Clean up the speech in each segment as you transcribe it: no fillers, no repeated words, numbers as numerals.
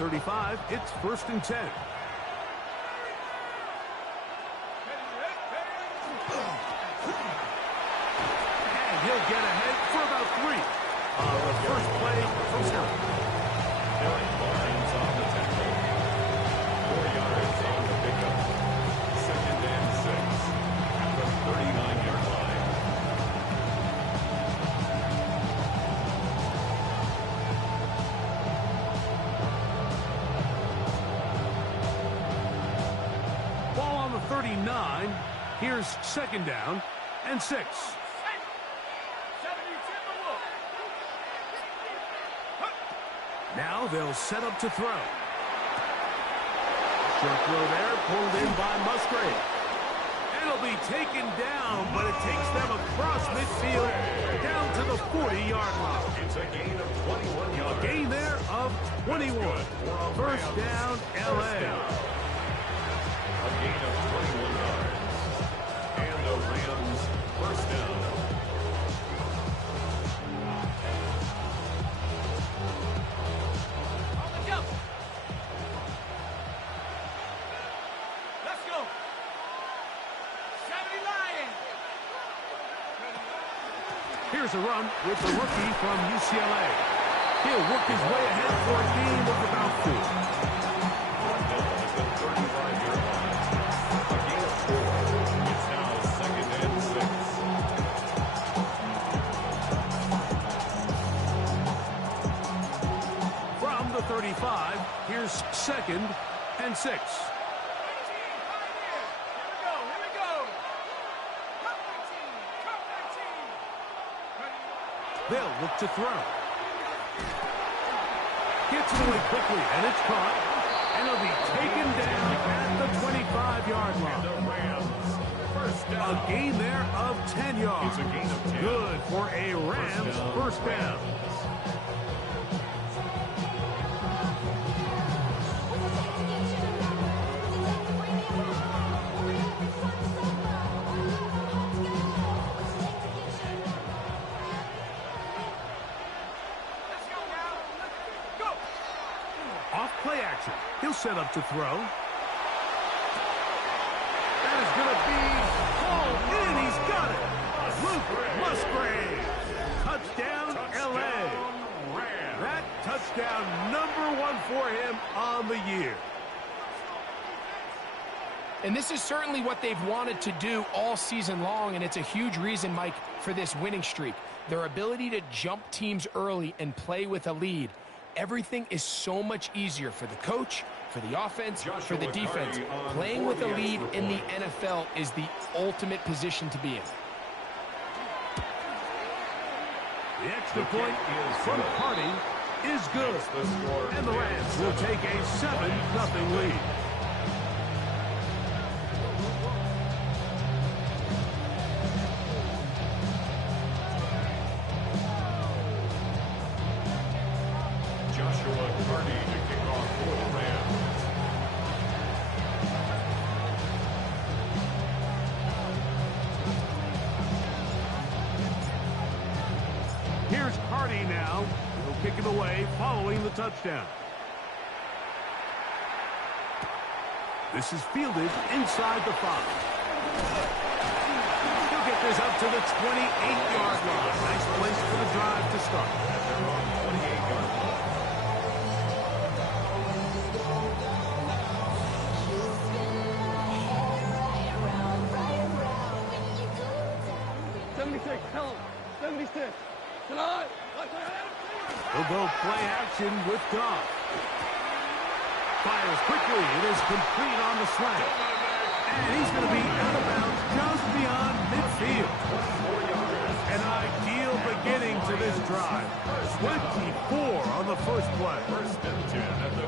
35, it's 1st and 10. And he'll get ahead for about 3 on the first play from Hill. Derek Barnes on the tackle. 4 yards on the pickup. 2nd and 6 at the 39-yard line. Ball on the 39. Here's 2nd down and 6. Now they'll set up to throw. Short throw there, pulled in by Musgrave. It'll be taken down, but it takes them across midfield down to the 40-yard line. It's a gain of 21 yards. A gain there of 21. First down, L.A. A gain of 21 yards. And the Rams first down. Here's a run with the rookie from UCLA. He'll work his way ahead for a gain of about 4. Hill at the 35-yard line. A gain of 4. It's now 2nd and 6. From the 35, here's 2nd and 6. They'll look to throw. Gets away quickly, and it's caught. And it'll be taken down at the 25-yard line. The Rams first down. A gain there of 10 yards. It's a gain of 10. Good for a Rams first down. Off play action. He'll set up to throw. That is going to be hauled in. He's got it. Luke Musgrave. Touchdown, L.A. That touchdown #1 for him on the year. And this is certainly what they've wanted to do all season long, and it's a huge reason, Mike, for this winning streak. Their ability to jump teams early and play with a lead. Everything is so much easier for the coach, for the offense, for the defense. Playing with a lead in the NFL is the ultimate position to be in. The extra point from Hardy is good. And the Rams will take a 7-0 lead. Joshua Hardy to kick off for the Rams. Here's Hardy now. He'll kick it away following the touchdown. This is fielded inside the 5. He'll get this up to the 28-yard line. Nice place for the drive to start. At their own 28-yard line. He'll go play action with Goff. Fires quickly. It is complete on the slant. And he's going to be out of bounds just beyond midfield. An ideal beginning to this drive. 24 on the first play.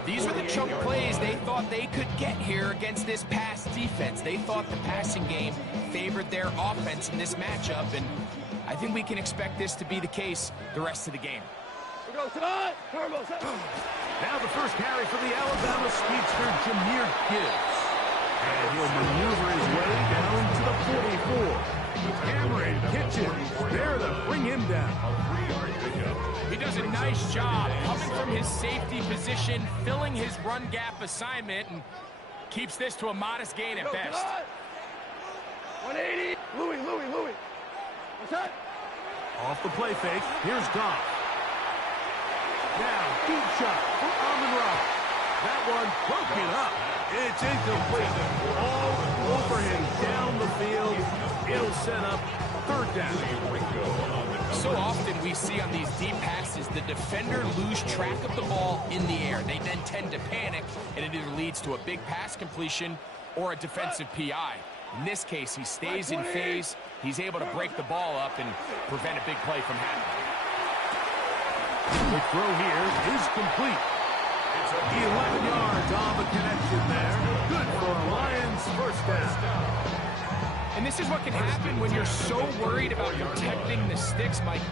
These are the chunk plays they thought they could get here against this pass defense. They thought the passing game favored their offense in this matchup, and I think we can expect this to be the case the rest of the game. Now the first carry for the Alabama speedster, Jahmyr Gibbs. And he'll maneuver his way down to the 44. Cameron Kitchens there to bring him down. A 3-yard pickup. He does a nice job coming from his safety position, filling his run gap assignment, and keeps this to a modest gain at best. 180. Louis. What's that? Off the play fake. Here's Goff. Now, deep shot for Amon-Ra. That one broken up. It's incomplete. All over him down the field. It'll set up third down. So often we see on these deep passes, the defender lose track of the ball in the air. They then tend to panic, and it either leads to a big pass completion or a defensive PI. In this case, he stays in phase. He's able to break the ball up and prevent a big play from happening. The throw here is complete. 11 yards on the connection there. Good for a Lions first down. And this is what can happen when you're so worried about protecting the sticks, Mike.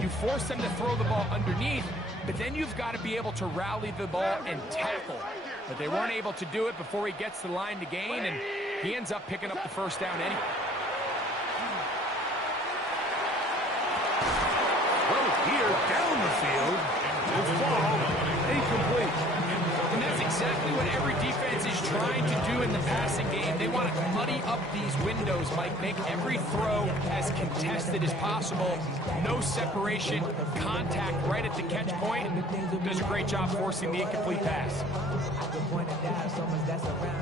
You force them to throw the ball underneath, but then you've got to be able to rally the ball and tackle. But they weren't able to do it before he gets to the line to gain, and he ends up picking up the first down anyway. Here down the field. This ball incomplete. And that's exactly what every defense is trying to do in the passing game. They want to muddy up these windows, Mike. Make every throw as contested as possible. No separation, contact right at the catch point. Does a great job forcing the incomplete pass.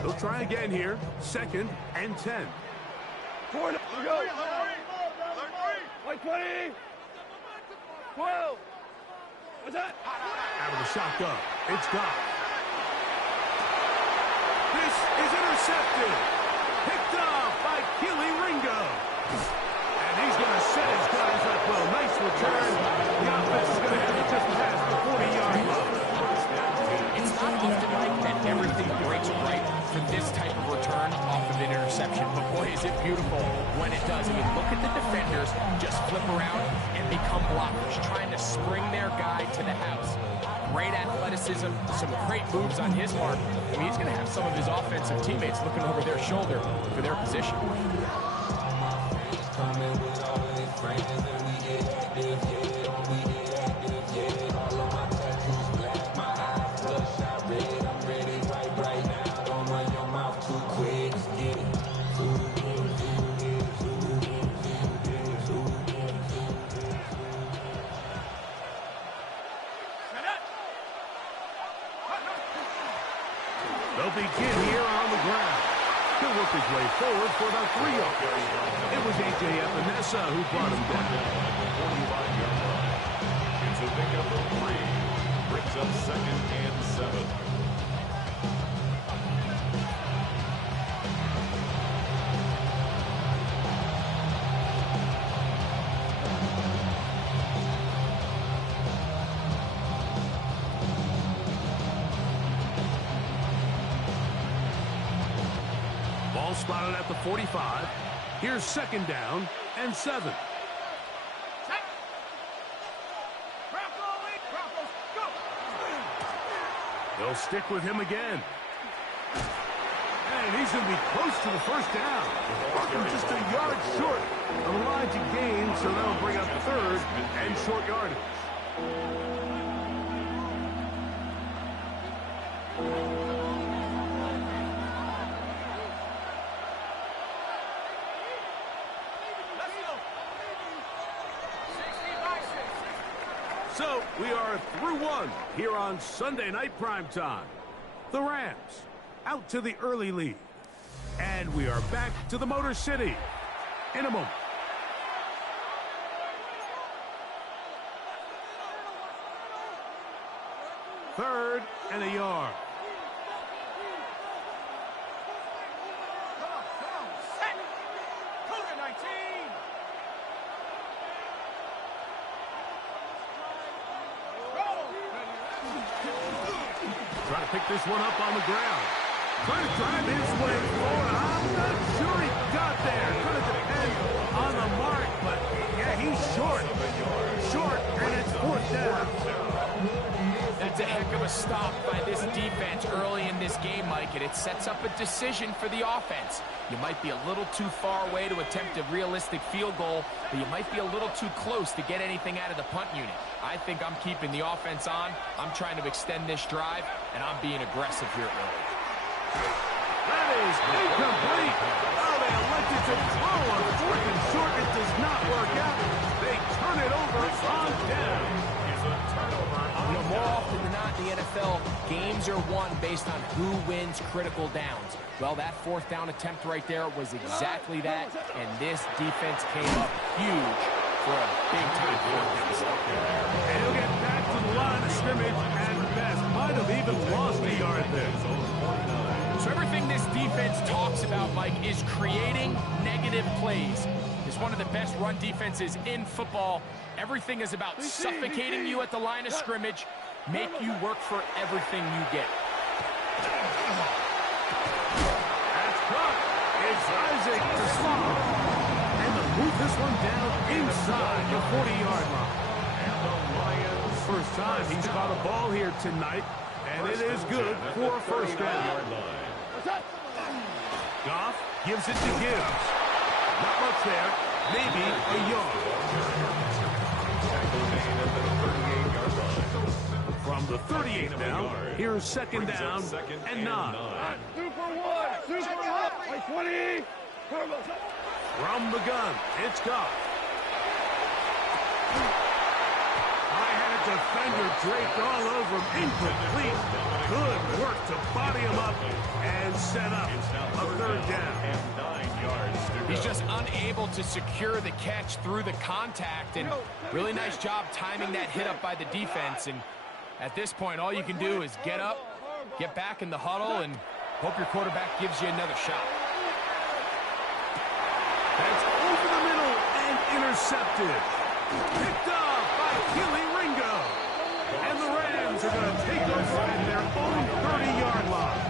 They'll try again here. 2nd and 10. 4, go. 120. 12. What's that? Out of the shotgun. It's Goff. This is intercepted. Picked off by Kelee Ringo. And he's going to set his guys up well. Nice return. The offense is going to have to just pass the 40-yard line. It's not often like that everything breaks right for this type of return off of an interception. But boy, is it beautiful when it does. I mean, look at the defenders just flip around and become blockers, trying to spring their guy to the house. Great athleticism, some great moves on his part. I mean, he's going to have some of his offensive teammates looking over their shoulder for their position. They'll begin here on the ground. He'll work his way forward for about 3 yards. It was A.J. Epinesa who brought him down. 45-yard line. It's a pickup of 3. Brings up 2nd and 7. Ball spotted at the 45. Here's 2nd down and 7. They'll stick with him again. And he's going to be close to the first down. Walking just a yard short of the line to gain, so that'll bring up 3rd and short yardage. So we are through one here on Sunday Night Primetime. The Rams out to the early lead. And we are back to the Motor City in a moment. Third and a yard. Trying to pick this one up on the ground. Trying to drive his way forward. I'm not sure he got there. Going to depend on the mark, but yeah, he's short. Short, and it's 4th down. That's a heck of a a stop by this defense early in this game, Mike, and it sets up a decision for the offense. You might be a little too far away to attempt a realistic field goal, but you might be a little too close to get anything out of the punt unit. I think I'm keeping the offense on. I'm trying to extend this drive, and I'm being aggressive here early. That is incomplete. Oh, they elected to throw on 4th and short. It does not work out. They turn it over on down. More often than not in the NFL, games are won based on who wins critical downs. Well, that 4th down attempt right there was exactly that, and this defense came up huge for a big-time 4th down. And he'll get back to the line of scrimmage, and Best might have even lost a yard there. So everything this defense talks about, Mike, is creating negative plays. It's one of the best run defenses in football. Everything is about suffocating you at the line of scrimmage, make you work for everything you get. That's caught. It's Isaac to Slaughter. And they'll move this one down inside the 40-yard line. First time he's caught a ball here tonight, and it is good for a first down. Goff gives it to Gibbs. Not much there. Maybe a yard. From the 38 now, here's second down and 9. Super 1, like 20. From the gun, it's Goff. I had a defender draped all over him. Incomplete. Good work to body him up and set up a 3rd down. He's just unable to secure the catch through the contact, and really nice job timing that hit up by the defense. And at this point, all you can do is get up, get back in the huddle, and hope your quarterback gives you another shot. That's over the middle and intercepted. Picked up by Keely Ringo. And the Rams are going to take over at their own 30-yard line.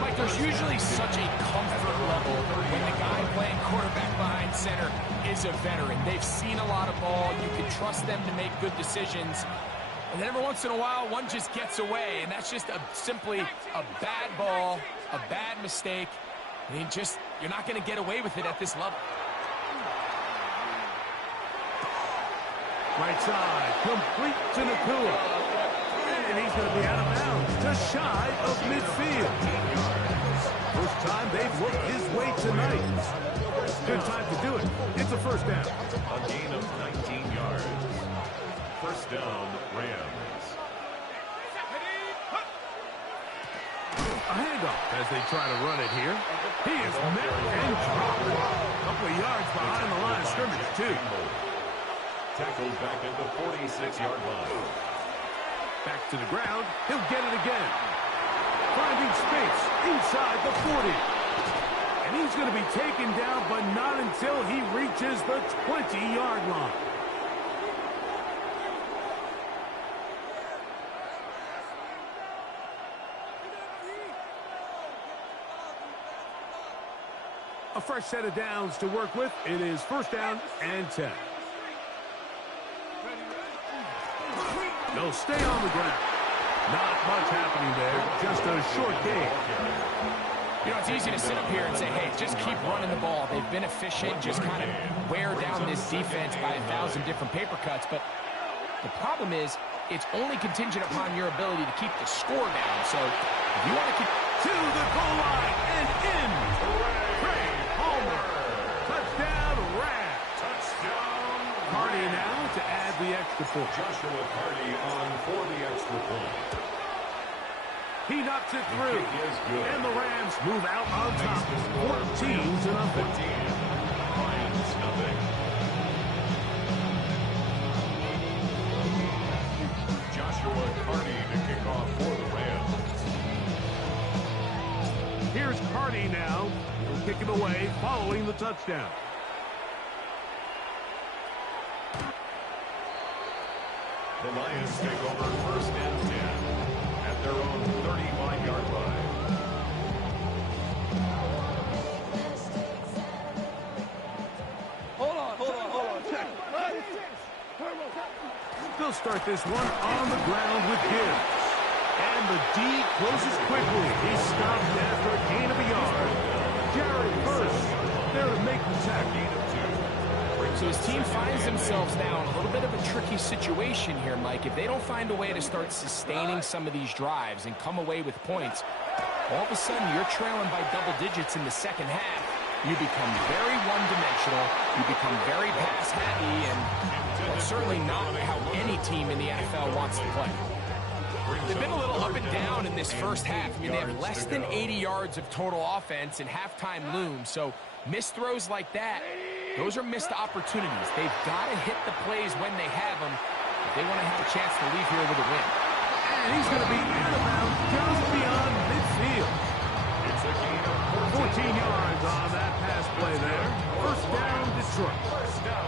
Mike, there's usually such a comfort level when the guy playing quarterback behind center is a veteran. They've seen a lot of ball. You can trust them to make good decisions. And then every once in a while, one just gets away, and that's just simply a bad ball, a bad mistake. I mean, you're not going to get away with it at this level. Right side, complete to Nakua. And he's going to be out of bounds, just shy of midfield. First time they've looked his way tonight. Good time to do it. It's a first down. A gain of 19 yards. First down, Rams. A handoff as they try to run it here. He is met and dropped. A couple of yards behind the line of scrimmage, too. Tackled back at the 46-yard line. Back to the ground. He'll get it again. Finding space inside the 40. And he's going to be taken down, but not until he reaches the 20-yard line. A fresh set of downs to work with. It is first down and 10. They'll stay on the ground. Not much happening there. Just a short game. You know, it's easy to sit up here and say, hey, just keep running the ball. They've been efficient, just kind of wear down this defense by 1,000 different paper cuts. But the problem is, it's only contingent upon your ability to keep the score down. So if you want to keep... To the goal line and in. Craig Palmer. Touchdown, Rams. Touchdown. Hardy now to add the extra point. Joshua Hardy on for the extra point. He knocks it through. And the Rams move out on top. 14-0. Lions nothing. Joshua Hardy to kick off for the Rams. Here's Hardy now. He'll kick it away following the touchdown. The Lions take over first and 10 at their own 35-yard line. Hold on. They'll start this one on the ground with Gibbs. the D closes quickly. He's stopped after a gain of a yard. Jared Verse there to make the tackle. So his team finds themselves now in a little bit of a tricky situation here, Mike. If they don't find a way to start sustaining some of these drives and come away with points, all of a sudden you're trailing by double digits in the second half. You become very one-dimensional. You become very pass-happy, and well, certainly not how any team in the NFL wants to play. They've been a little up and down in this first half. I mean, they have less than 80 yards of total offense, and halftime looms. So missed throws like that, those are missed opportunities. They've got to hit the plays when they have them if they want to have a chance to leave here with a win. And he's going to be out of bounds just beyond midfield. It's a gain of 14 yards on that pass play there. First down, Detroit. First down.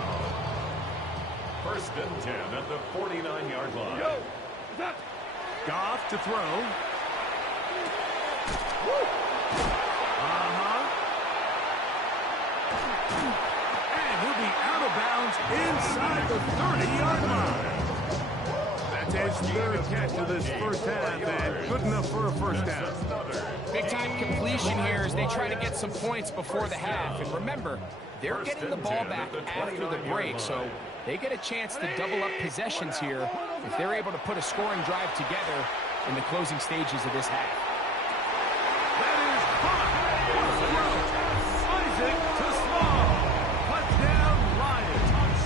First and 10 at the 49-yard line. Yo, that. Goff to throw. And he'll be out of bounds inside the 30-yard line. That's his third catch of this first half, and good enough for a first down. Big-time completion here as they try to get some points before the half. And remember, they're getting the ball back after the break, so they get a chance to double up possessions here if they're able to put a scoring drive together in the closing stages of this half. That is caught. Isaac to Small. Touchdown, Lions.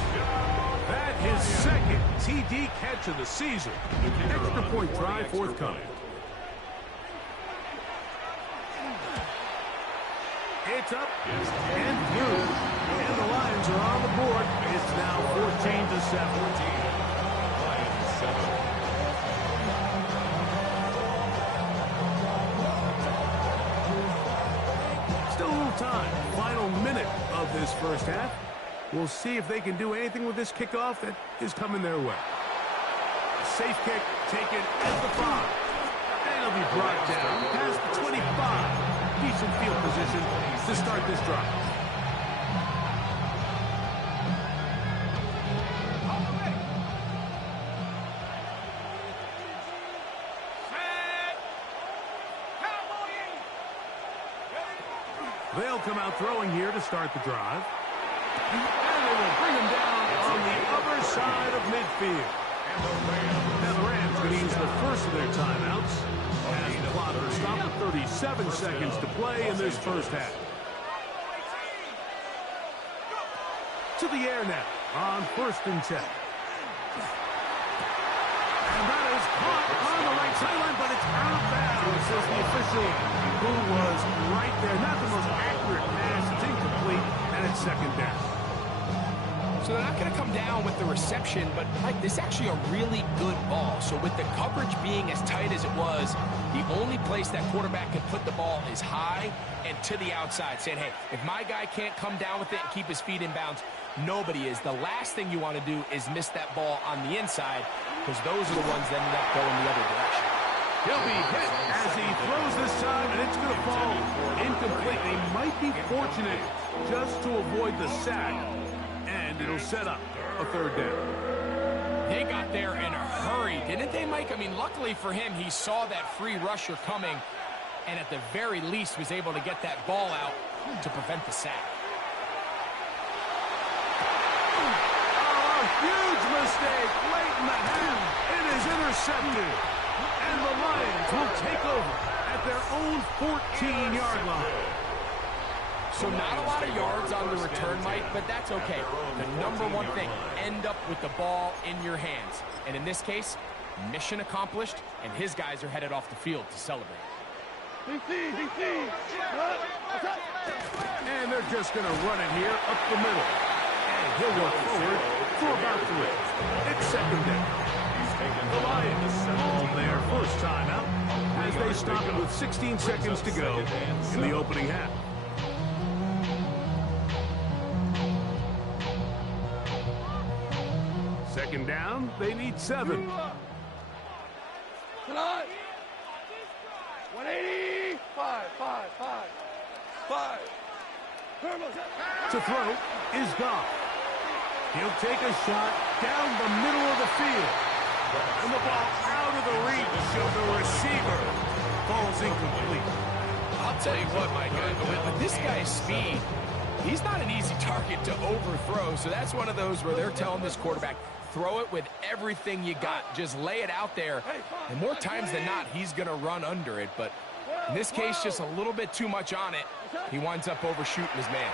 That his second TD catch of the season. Extra point try forthcoming. It's up and through. And the Lions are on the board. It's now 14-7. Lions 7. Still a little time. Final minute of this first half. We'll see if they can do anything with this kickoff that is coming their way. Safe kick taken at the 5. And it'll be brought down past the 25. Decent field position to start this drive. They'll come out throwing here to start the drive. And they will bring him down on the other side of midfield. Now the Rams going to use the first of their timeouts as the clock will stop with 37 seconds to play in this first half. To the air now on 1st and 10. And that is caught on the right sideline, but it's out of bounds, says the official, who was right there. Not the most accurate pass. It's incomplete, and it's second down. So they're not going to come down with the reception, but Mike, this is actually a really good ball. So with the coverage being as tight as it was, the only place that quarterback can put the ball is high and to the outside, saying, hey, if my guy can't come down with it and keep his feet in bounds, nobody is. The last thing you want to do is miss that ball on the inside, because those are the ones that end up going the other direction. He'll be hit as he throws this time, and it's going to fall incomplete. They might be fortunate just to avoid the sack, and it'll set up a third down. They got there in a hurry, didn't they, Mike? I mean, luckily for him, he saw that free rusher coming, and at the very least was able to get that ball out to prevent the sack. Oh, a huge mistake late in the half. It is intercepted. And the Lions will take over at their own 14-yard line. So not a lot of yards on the return, Mike, but that's okay. The number one thing, end up with the ball in your hands. And in this case, mission accomplished, and his guys are headed off the field to celebrate. And they're just going to run it here up the middle. And he'll work forward for about 3. It's second down. The Lions all their first timeout as they stop it with 16 seconds to go in the opening half. Second down, they need 7. 180. 5. To throw is Goff. He'll take a shot down the middle of the field. And the ball out of the reach of the receiver. falls incomplete. I'll tell you what, Mike, with this guy's speed, he's not an easy target to overthrow, so that's one of those where they're telling this quarterback, throw it with everything you got. Just lay it out there, and more times than not, he's going to run under it, but in this case, just a little bit too much on it. He winds up overshooting his man.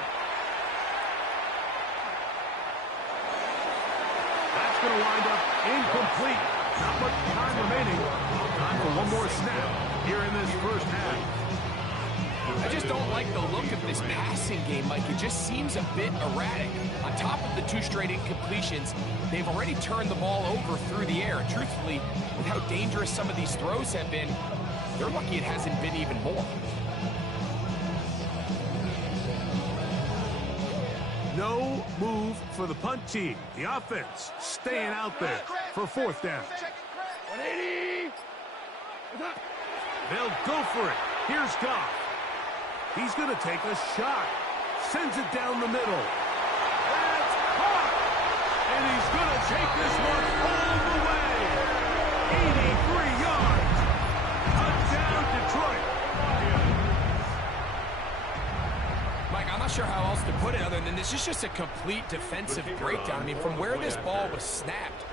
That's going to wind up incomplete. Not much time remaining. Time for one more snap here in this first half. I just don't like the look of this passing game, Mike. It just seems a bit erratic. On top of the 2 straight incompletions, they've already turned the ball over through the air. And truthfully, with how dangerous some of these throws have been, they're lucky it hasn't been even more. No move for the punt team. The offense staying out there for 4th down. 180. They'll go for it. Here's Goff. He's going to take a shot. Sends it down the middle. That's caught. And he's going to take this one all the way. 83 yards. Touchdown, Detroit. Mike, I'm not sure how else to put it other than this is just a complete defensive breakdown. I mean, from where this ball was snapped,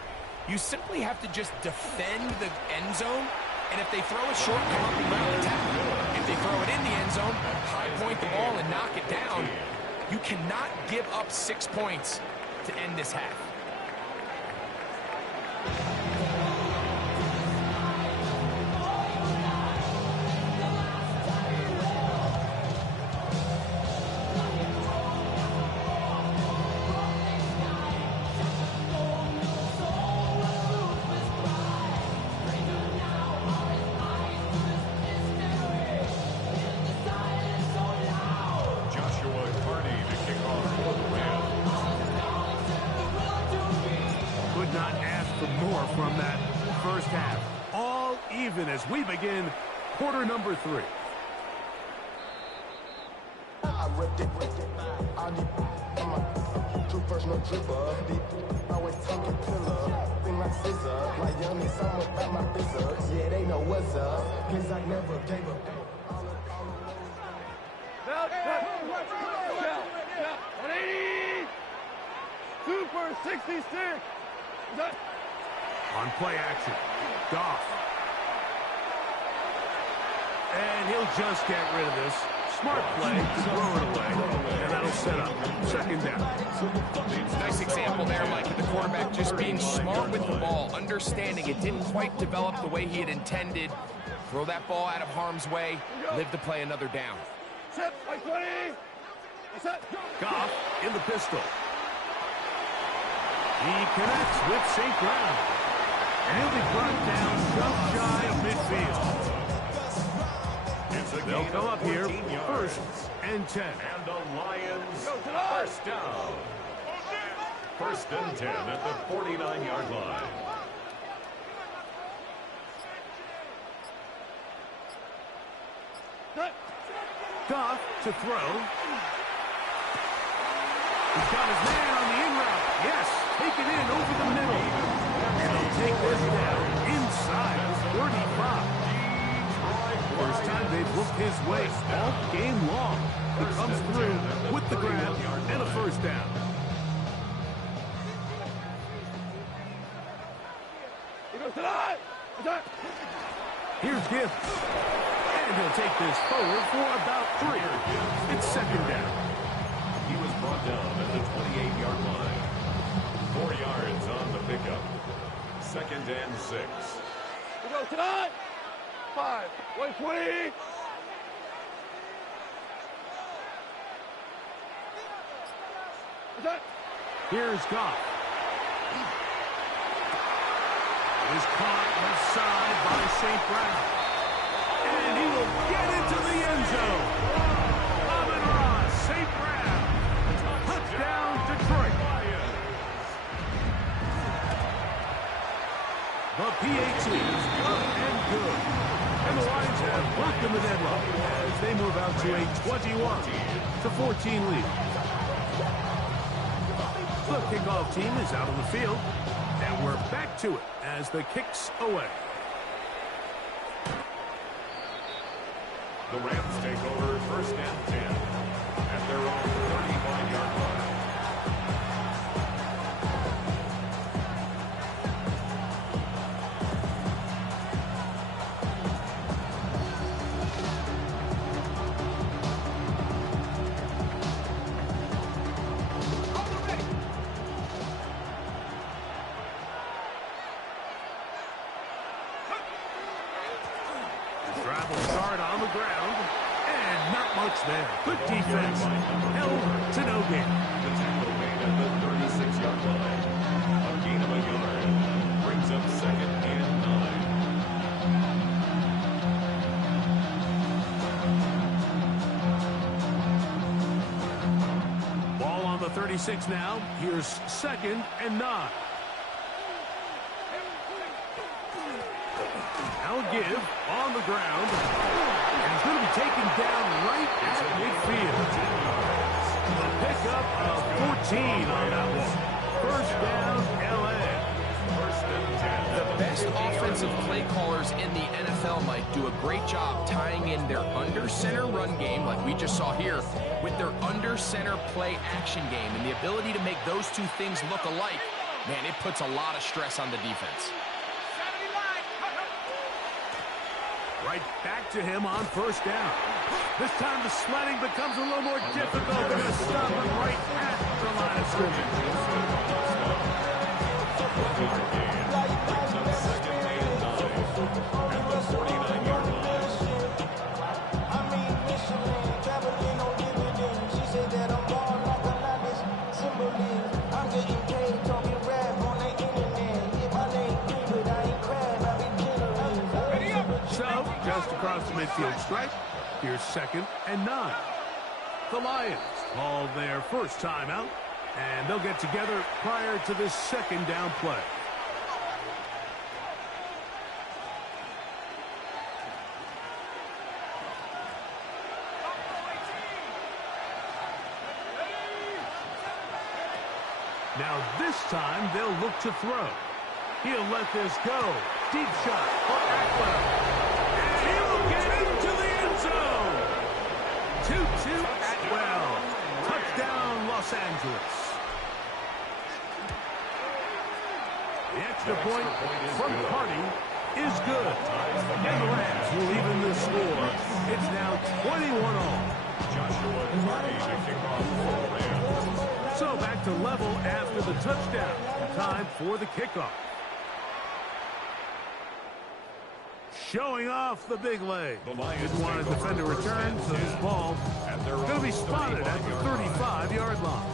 you simply have to just defend the end zone, and if they throw it short, come up and round the tackle. If they throw it in the end zone, high point the ball and knock it down. You cannot give up 6 points to end this half. From that first half. All even as we begin quarter number 3. I ripped it. I need my true personal tripper. Always talking pillar. Thing like scissor. Like young and someone about my business. Yeah, they know what's up. Cause I never gave up. Down. 180. Super 66. On play action, Goff. And he'll just get rid of this. Smart play, throw it away, and that'll set up 2nd down. Nice example there, Mike, of the quarterback just being smart with the ball, understanding it didn't quite develop the way he had intended. Throw that ball out of harm's way, live to play another down. Set by 20. Set. Goff in the pistol. He connects with St. Brown. And he'll be brought down just shy of midfield. They'll come up here, 1st and 10. And the Lions, first down. 1st and 10 at the 49-yard line. Goff to throw. He's got his man on the in route. Yes, take it in over the middle. And he'll take this down inside 35. First time they've looked his way all game long. He comes through with the grab and a 1st down. Here's Gibbs. And he'll take this forward for about 3. It's 2nd down. He was brought down at the 28-yard line. 4 yards on the pickup. 2nd and 6. We go tonight. 5. 120. Here's Goff. Is caught left side by St. Brown. And he will get into the end zone. Amon-Ra, St. Brown. Touchdown, Detroit. The PAT is up and good. And the Lions have broken the deadlock as they move out to a 21-14 lead. The kickoff team is out on the field, and we're back to it as the kick's away. The Rams take over first and 10 at their own 35-yard line. Travel start on the ground, and not much there. Good defense, held to no gain. The tackle made at the 36-yard line. A gain of a yard brings up second and 9. Ball on the 36 now. Here's second and 9. Now give on the ground. And he's going to be taken down right at midfield. A pickup of 14 on that one. First down, L.A. First and 10. The best offensive play callers in the NFL, Mike, do a great job tying in their under-center run game, like we just saw here, with their under-center play action game. And the ability to make those two things look alike, man, it puts a lot of stress on the defense. Right back to him on first down. This time the sledding becomes a little more difficult. They're going to stop him right at the line of scrimmage. Brings up second and 9 at the 49-yard line. So, just across the midfield stripe, here's second and 9. The Lions call their first timeout, and they'll get together prior to this second down play. Now this time they'll look to throw. He'll let this go. Deep shot for Atwell. And he'll get into the end zone. 2-2 Atwell. Touchdown Los Angeles. The extra point from Carney is good. And the Rams will even the score. It's now 21-all. Joshua Carney to kick off for the Rams. So back to level after the touchdown. Time for the kickoff. Showing off the big leg. Didn't want to defend a return, so this ball going to be spotted at the 35-yard line.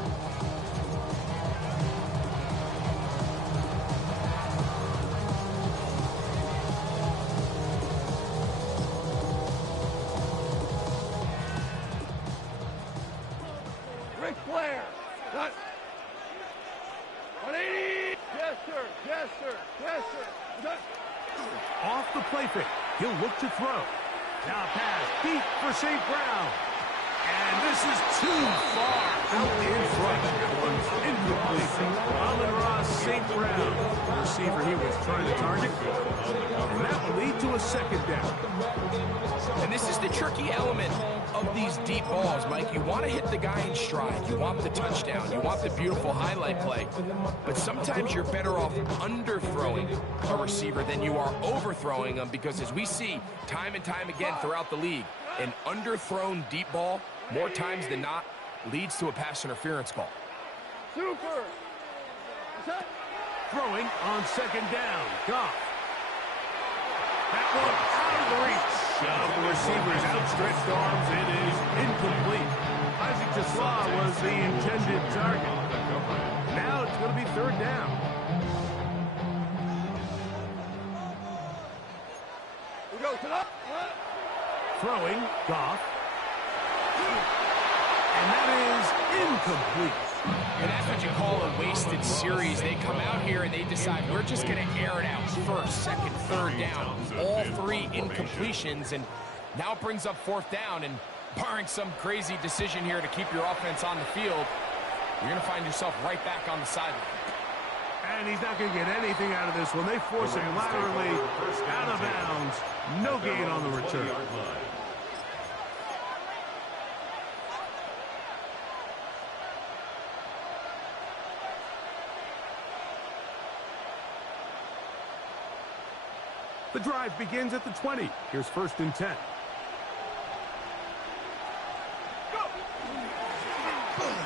Ric Flair. Cut. 180. Yes, sir. Yes, sir. Yes, sir. Cut. Off the play fake. He'll look to throw. Now pass deep for St. Brown. And this is too far out in front. Incomplete. Amon-Ra St. Brown, the receiver he was trying to target. And that will lead to a second down. And this is the tricky element of these deep balls, Mike. You want to hit the guy in stride. You want the touchdown. You want the beautiful highlight play. But sometimes you're better off underthrowing a receiver than you are overthrowing them, because as we see time and time again throughout the league, an underthrown deep ball, more times than not, leads to a pass interference call. Super. Set. Throwing on second down. Goff. That one out of the reach of the receiver's outstretched arms. It is incomplete. Isaac Tesla was the intended target. Now it's going to be third down. We go to the. Throwing, Goff. And that is incomplete. And that's what you call a wasted series. They come out here and they decide, we're just going to air it out first, second, third down. All three incompletions, and now it brings up fourth down. And barring some crazy decision here to keep your offense on the field, you're going to find yourself right back on the sideline. And he's not going to get anything out of this one. They force him laterally out of bounds. No gain on the return. The drive begins at the 20. Here's 1st and 10.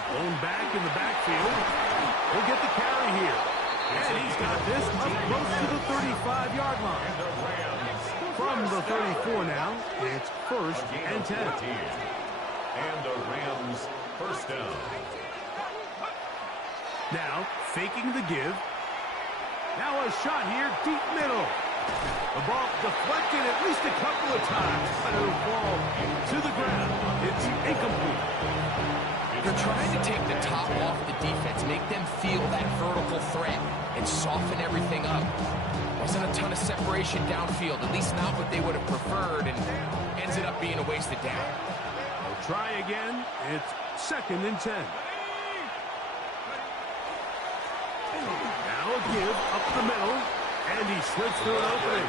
Going back in the backfield. He'll get the carry here. And he's got this up close to the 35-yard line. From the 34 now, it's 1st and 10. And the Rams first down. Now, faking the give. Now a shot here, deep middle. The ball deflected at least a couple of times, but it'll fall to the ground. It's incomplete. They're trying to take the top off the defense, make them feel that vertical threat, and soften everything up. Wasn't a ton of separation downfield, at least not what they would have preferred, and ends it up being a wasted down. They'll try again. It's 2nd and 10. Now a give up the middle, and he slips through an opening.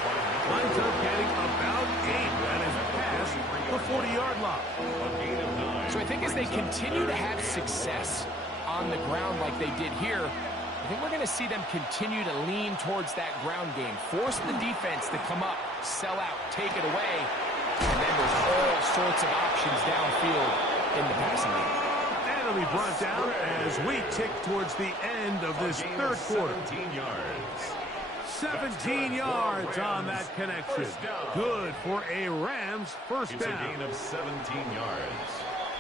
Winds up getting about 8. That is past the 40-yard line. So I think as they continue to have success on the ground like they did here, I think we're going to see them continue to lean towards that ground game. Force the defense to come up, sell out, take it away, and then there's all sorts of options downfield in the passing game. And it'll be brought down as we tick towards the end of this 3rd quarter. 17 yards. 17 yards on that connection. Good for a Rams first It's a down. gain of 17 yards.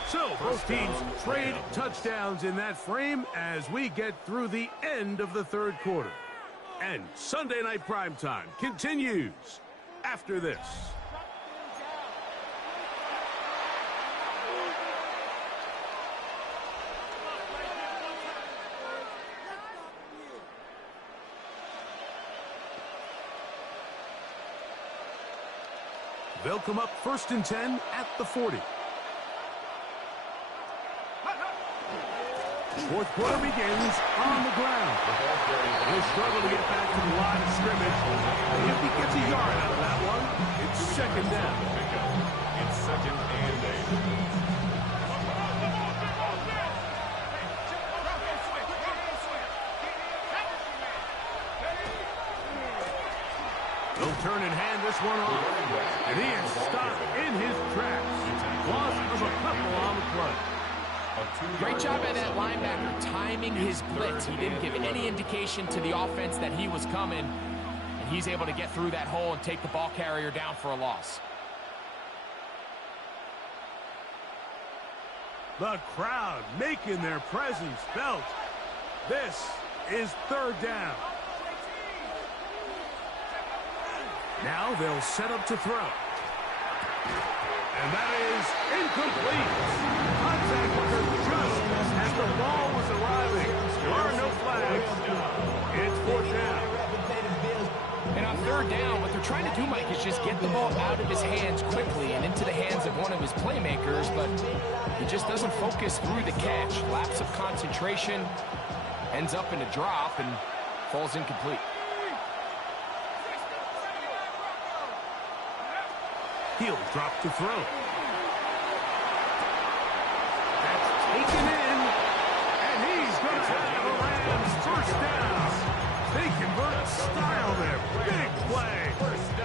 So both teams trade touchdowns in that frame as we get through the end of the 3rd quarter. And Sunday Night Primetime continues after this. They'll come up 1st and 10 at the 40. 4th quarter begins on the ground. He'll struggle to get back to the line of scrimmage. If he gets a yard out of that one, it's 2nd down. It's 2nd and 8. They'll turn and hand this one off. And he is stopped in his tracks. Loss of a couple on the play. Great job by that linebacker timing his blitz. He didn't give any indication to the offense that he was coming, and he's able to get through that hole and take the ball carrier down for a loss. The crowd making their presence felt. This is 3rd down. Now they'll set up to throw. And that is incomplete. Contact occurred just as the ball was arriving. There are no flags. It's 4th down. And on 3rd down, what they're trying to do, Mike, is just get the ball out of his hands quickly and into the hands of one of his playmakers, but he just doesn't focus through the catch. Lapse of concentration, ends up in a drop, and falls incomplete. He'll drop to throw. That's taken in, and he's going to have the Rams first down. They convert style there. Big play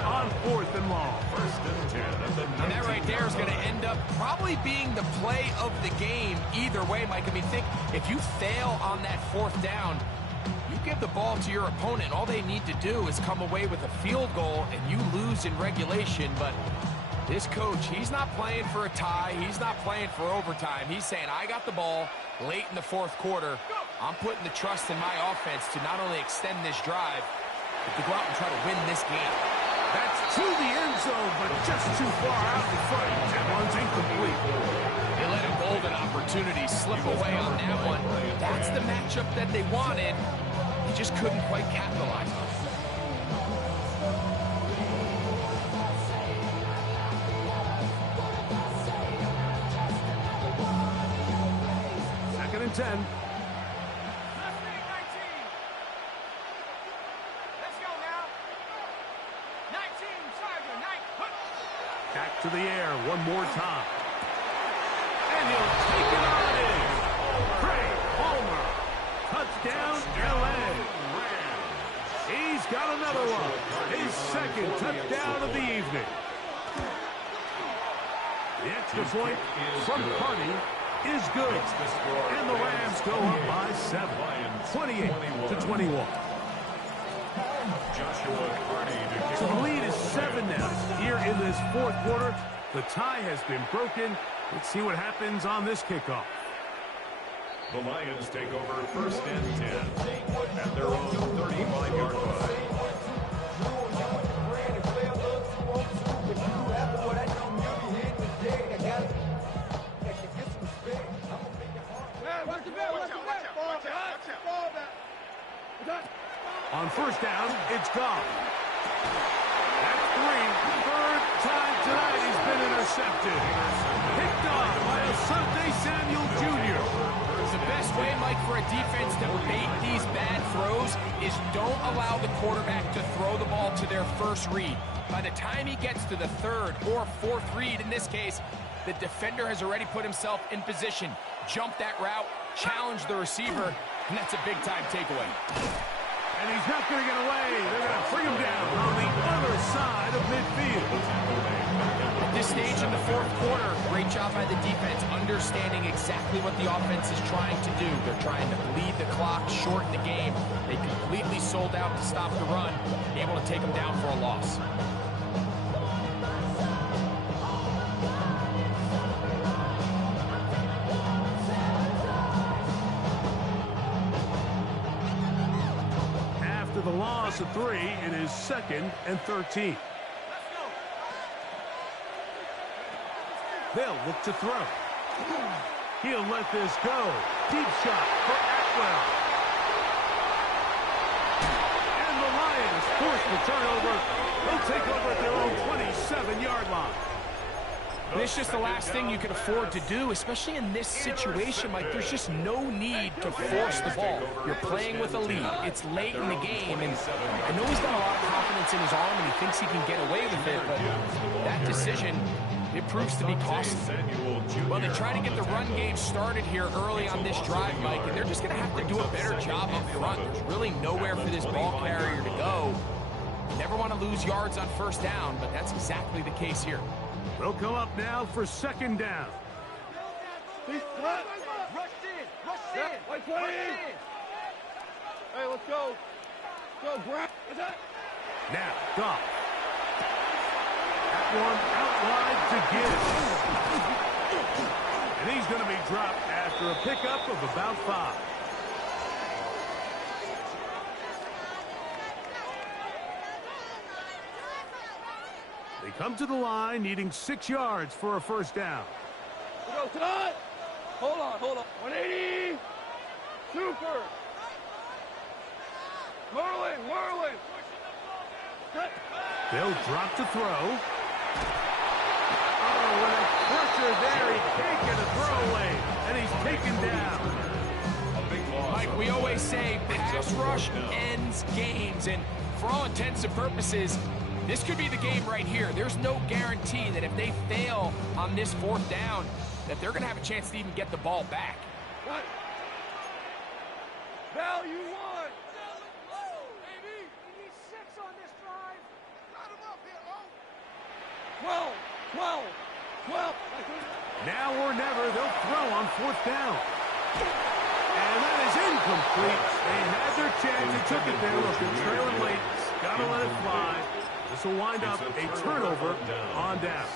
on 4th and long. 1st and 10 at the 19. And that right there is going to end up probably being the play of the game either way, Mike. I mean, think if you fail on that 4th down, you give the ball to your opponent. All they need to do is come away with a field goal, and you lose in regulation, but this coach, he's not playing for a tie. He's not playing for overtime. He's saying, I got the ball late in the 4th quarter. I'm putting the trust in my offense to not only extend this drive, but to go out and try to win this game. That's to the end zone, but just too far out in front. That one's incomplete. They let a golden opportunity slip away on that one. That's the matchup that they wanted. He just couldn't quite capitalize on it. 2nd and 10. Let's go now. 19, Tiger, 9. Back to the air one more time. And he'll take it on in. Craig Palmer. Touchdown, L.A. He's He's got another one. His second touchdown of the evening. The extra point from Carney is good. And the Rams go up by 7. 28-21. Joshua Carney. So the lead is 7 now. Here in this fourth quarter, the tie has been broken. Let's see what happens on this kickoff. The Lions take over first and 10 at their own 35-yard line. On first down, it's gone. That's 3. Third time tonight he's been intercepted. Picked off by Asante Samuel Jr. The best way, Mike, for a defense to bait these bad throws is don't allow the quarterback to throw the ball to their first read. By the time he gets to the third or fourth read, in this case, the defender has already put himself in position, jump that route, challenge the receiver, and that's a big-time takeaway. And he's not going to get away. They're going to bring him down on the other side of midfield. At this stage in the fourth quarter, great job by the defense, understanding exactly what the offense is trying to do. They're trying to bleed the clock, shorten the game. They completely sold out to stop the run, able to take them down for a loss. After the loss of 3, it is 2nd and 13. They'll look to throw. He'll let this go. Deep shot for Atwell. And the Lions force the turnover. They'll take over at their own 27-yard line. And it's just the last thing you can afford to do, especially in this situation. Like, there's just no need to force the ball. You're playing with a lead. It's late in the game, and I know he's got a lot of confidence in his arm, and he thinks he can get away with it, but that decision, it proves to be costly. Well, they try to get the run game started here early on this drive, Mike, and they're just going to have to do a better job up front. There's really nowhere for this ball carrier to go. You never want to lose yards on first down, but that's exactly the case here. They'll come up now for 2nd down. Rush in! Hey, let's go. Go, Brown. What's that? Now, Goff. That one out wide to Gibbs. And he's going to be dropped after a pickup of about 5. They come to the line needing 6 yards for a first down. Go, cut! Hold on. 180! Super! Merlin! Cut! They'll drop to throw. Oh, with a pressure there, he can't get a throw away, and he's taken down. Mike, we always say pass rush ends games, and for all intents and purposes, this could be the game right here. There's no guarantee that if they fail on this fourth down, that they're going to have a chance to even get the ball back. What? Value 1! Baby! We need 6 on this drive. Got him up here, 12! Now or never, they'll throw on 4th down. And that is incomplete. They had their chance. They took it there. Look, they're trailing late. Got to let it fly. This will wind up a turnover on down.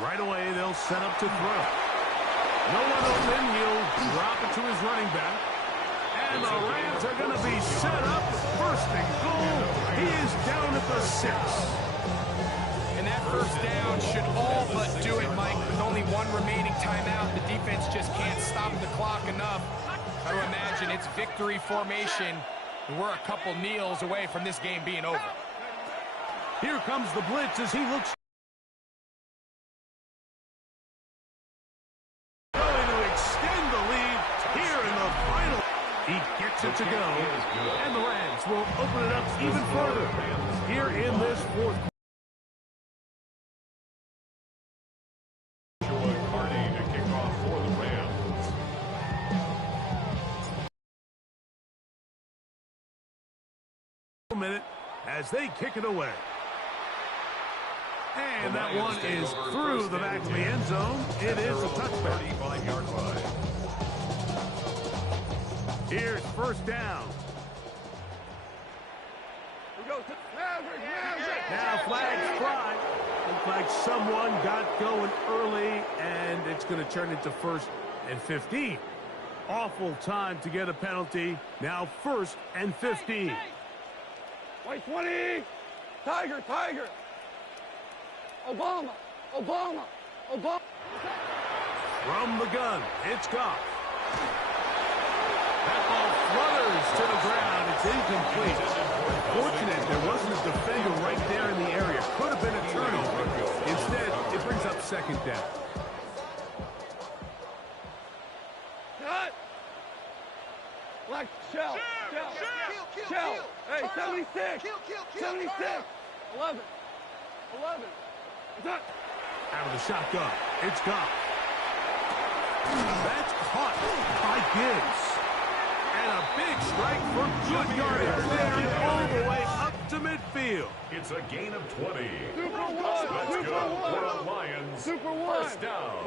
Right away, they'll set up to throw. No one open. He'll drop it to his running back. And the Rams are going to be set up. First and goal. He is down at the 6. And that first down should all but do it, Mike. With only one remaining timeout, the defense just can't stop the clock enough. I would imagine it's victory formation. And we're a couple kneels away from this game being over. Here comes the blitz as he looks. Going to extend the lead here in the final. He gets to go, and the Rams will open it up even further here in this fourth quarter. Carney to kick off for the Rams. Minute as they kick it away. And that one is through the back of the end zone. It is a touchback. 35-yard line. Here's first down. Now flags fly. Looks like someone got going early, and it's going to turn into 1st and 15. Awful time to get a penalty. Now 1st and 15. White 20. Tiger, Tiger. Obama, Obama, Obama. From the gun, it's Goff. That ball flutters to the ground. It's incomplete. Fortunate there wasn't a defender right there in the area. Could have been a turnover. Instead, it brings up 2nd down. Cut. Black shell. Shell. Hey, 76. 76. 11. 11. Done. Out of the shotgun, it's Goff. That's caught by Gibbs. And a big strike for good yardage there and all the way up to midfield. It's a gain of 20. Super one. Let's Super go one. for the Lions. Super one. First down.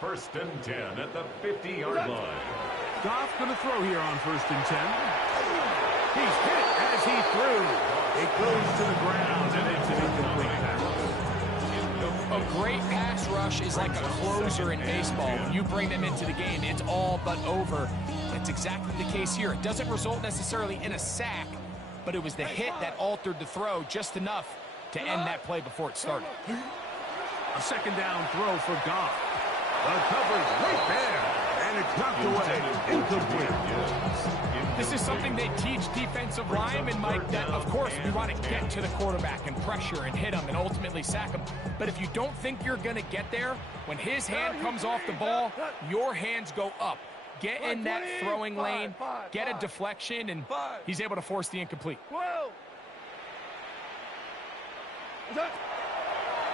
1st and 10 at the 50-yard line. Goff going to throw here on 1st and 10. He's hit as he threw. It goes to the ground, and it's an incomplete pass. A great pass rush is like a closer in baseball. When you bring them into the game, it's all but over. That's exactly the case here. It doesn't result necessarily in a sack, but it was the hit that altered the throw just enough to end that play before it started. A 2nd down throw for Goff. The coverage right there, and it's knocked away. Incomplete. This is something they teach defensive linemen, Mike, that, of course, we want to get to the quarterback and pressure and hit him and ultimately sack him. But if you don't think you're going to get there, when his hand comes off the ball, your hands go up. Get in that throwing lane, get a deflection, and he's able to force the incomplete. 12.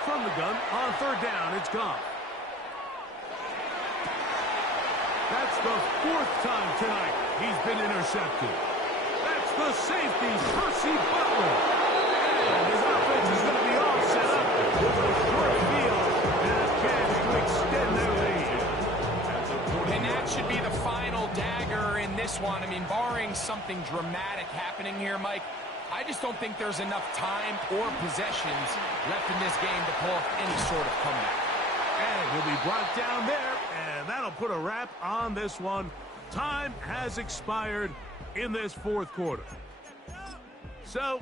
From the gun, on 3rd down, it's Goff. That's the 4th time tonight he's been intercepted. That's the safety, Percy Butler. And his offense is going to be all set up with a short field and a chance to extend their lead. And that should be the final dagger in this one. I mean, barring something dramatic happening here, Mike, I just don't think there's enough time or possessions left in this game to pull off any sort of comeback. And he'll be brought down there, and that'll put a wrap on this one. Time has expired in this 4th quarter. So